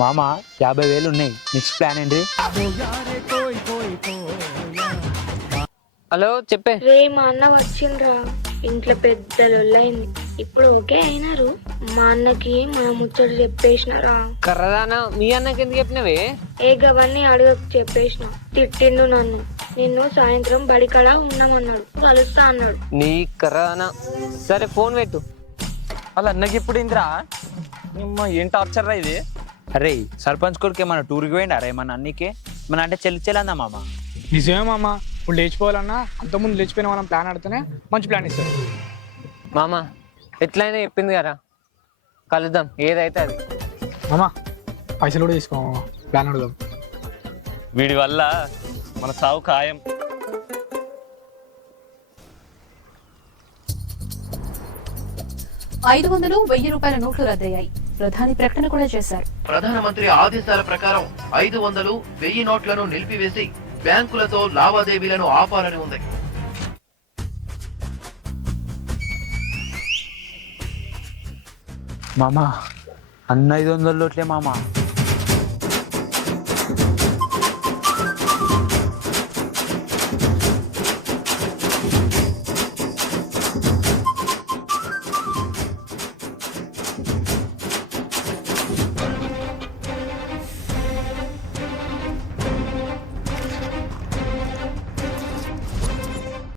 మామ 50,000 ఉన్నాయి. Next plan ఏంటి? హలో చెప్పే. రే మా అన్న వచ్చిండ్రా, ఇంట్లో పెద్ద లొల్లైంది. ఇప్పుడు ఓకే అయినారు. మా అన్నకి మన ముచ్చట చెప్పేసినారా. కర్రదానా మీ అన్నకి ఎందుకు చెప్పినవే? ఏ గవన్నీ అడుగు చెప్పేసిన. తిట్టిండు నన్ను. నిన్ను సాయంత్రం బడికాడ ఉన్నామన్నాడు, కలుస్తా అన్నాడు. నీ కర్రదానా. సరే ఫోన్ పెట్టు. వాళ్ళ అన్నకి ఇప్పుడు ఇంద్రా ఏం టార్చర్ రా ఇది. అరే సర్పంచ్ కొడుకు ఏమన్నా టూర్కి పోయిండా? అరే మన అన్నికే మన అంటే చెల్లి మామ. నిజమే మామ, ఇప్పుడు లేచిపోవాలన్నా అంతకుముందు లేచిపోయిన మనం ప్లాన్ ఆడితేనే మంచి ప్లాన్ ఇస్తారు. మామ ఎట్లయినా చెప్పింది కదా, కలుద్దాం ఏదైతే అది. మామ పైసలు కూడా తీసుకో మామ, ప్లాన్ ఆడుదాం. వీడి వల్ల మన సావు ఖాయం. $500, ₹1000 నోట్లు రద్దయ్యాయి. ప్రధాని ప్రకటన కూడా చేశారు. ప్రధానమంత్రి ఆదేశాల ప్రకారం 500, 1000 నోట్లను నిలిపివేసి బ్యాంకులతో లావాదేవీలను ఆపాలని ఉంది. మామ అన్న 500 నోట్లే మామ.